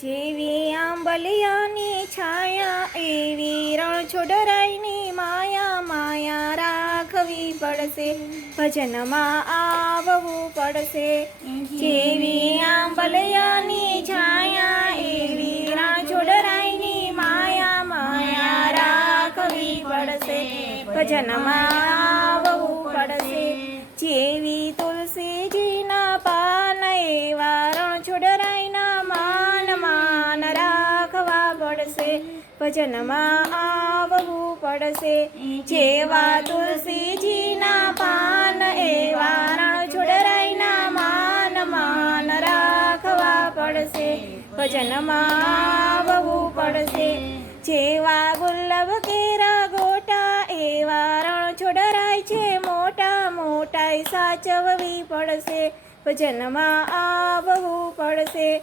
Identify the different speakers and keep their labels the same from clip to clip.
Speaker 1: જેવી આંબલિયાની છાયા, એવી રણછોડરાયની માયા માયા રાખવી પડશે. ભજનમાં આવવું પડશે. જેવી આંબલિયાની છાયા, એવી રણછોડરાયની માયા માયા રાખવી પડશે. ભજનમાં પડશે, ભજનમાં આવવું પડશે. જેવા તુલસીજીના પાન, એવા રણછોડરાયના માન માન રાખવા પડશે. ભજનમાં આવવું પડશે. જેવા ગુલાબ કેરા ગોટા, એવા રણછોડરાય છે, મોટા મોટાઈ સાચવવી પડશે. ભજનમાં આવવું પડશે.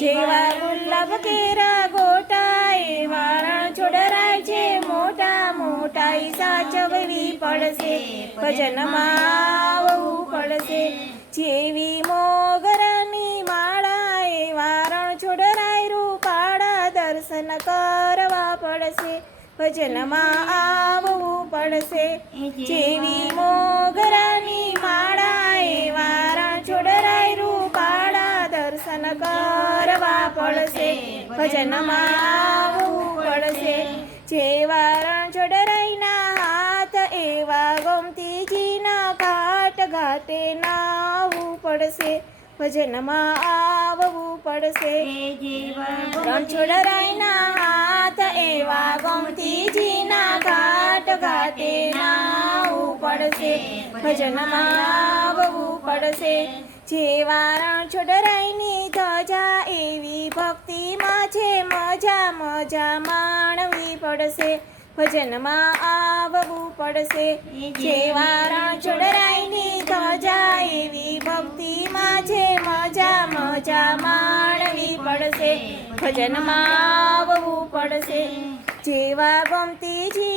Speaker 1: જેવા ગુલાબ કેરા ગોટા એવા છોડરાય છે મોટા મોટાઈ સાચવવી પડશે. ભજનમાં આવવું પડશે. જેવી મોગરાની માળા એવા રણછોડરાય રૂપાળા દર્શન કરવા પડશે. ભજનમાં આવવું પડશે. જેવી મોગરાની કરવા પડશે. ભજનમાં આવવું પડશે. જેવા રણછોડરાયના હાથ, એવા ગમતીજીના ઘાટ ઘાટે નાવું પડશે. ભજનમાં આવવું પડશે. રણછોડરાયના હાથ, એવા ગમતીજીના ઘાટ ઘાટે નાવું પડશે. ભજનમાં પડશે. જેવા રણછોડરાયની ધજા એવી ભક્તિમાં છે. મજા મજા માણવી પડશે. ભજનમાં આવવું પડશે. જેવા રણછોડરાયની ધજા એવી ભક્તિમાં છે. મજા મજા માણવી પડશે. ભજનમાં આવવું પડશે. જેવા ગમતીજીના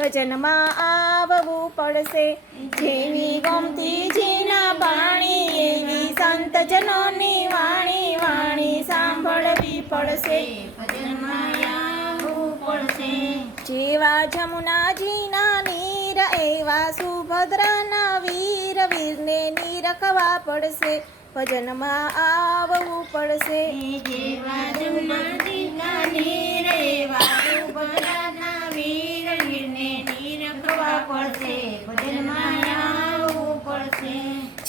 Speaker 1: ભજનમાં આવવું પડશે. જેવી ગમતીજીના પાણી, એવી સંતજનોની વાણી વાણી સાંભળવી પડશે. જેવા જમુનાજીના નીર, એવા સુભદ્રાના વીર, વીરને નીરખવા પડશે. ભજનમાં આવવું પડશે. જેવી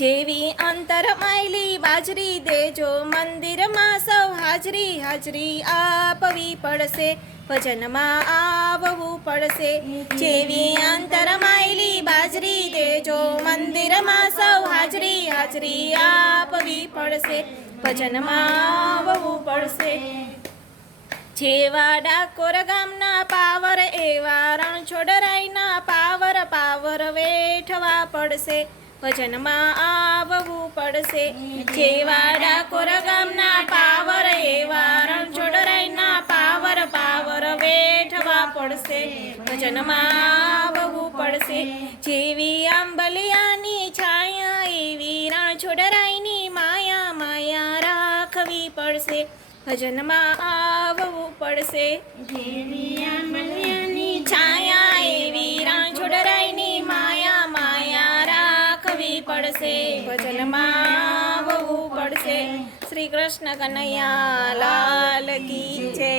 Speaker 1: અંતર માયલી બાજરી દેજો મંદિરમાં સૌ હાજરી હાજરી આપવી પડશે. ભજનમાં આવવું પડશે. જેવી અંતર માયલી બાજરી દેજો મંદિરમાં સૌ હાજરી હાજરી આપવી પડશે. ભજનમાં આવવું પડશે. જેવા ડાકોર ગામના પાવર, એવા રણછોડરાયના પાવર પાવર વેઠવા પડશે. ભજનમાં આવવું પડશે. જેવા ડાકોર ગામના પાવર એવા રણછોડરાયના પાવર પાવર વેઠવા પડશે. ભજનમાં આવવું પડશે. જેવી આંબલિયાની છાયા, એવી રણછોડરાયની માયા માયા રાખવી પડશે. ભજનમાં આવવું પડશે. છાયા, એવી રણછોડરાયની પડશે ભજનમાં આવવું પડશે. શ્રી કૃષ્ણ કનૈયા લાલ કી જય.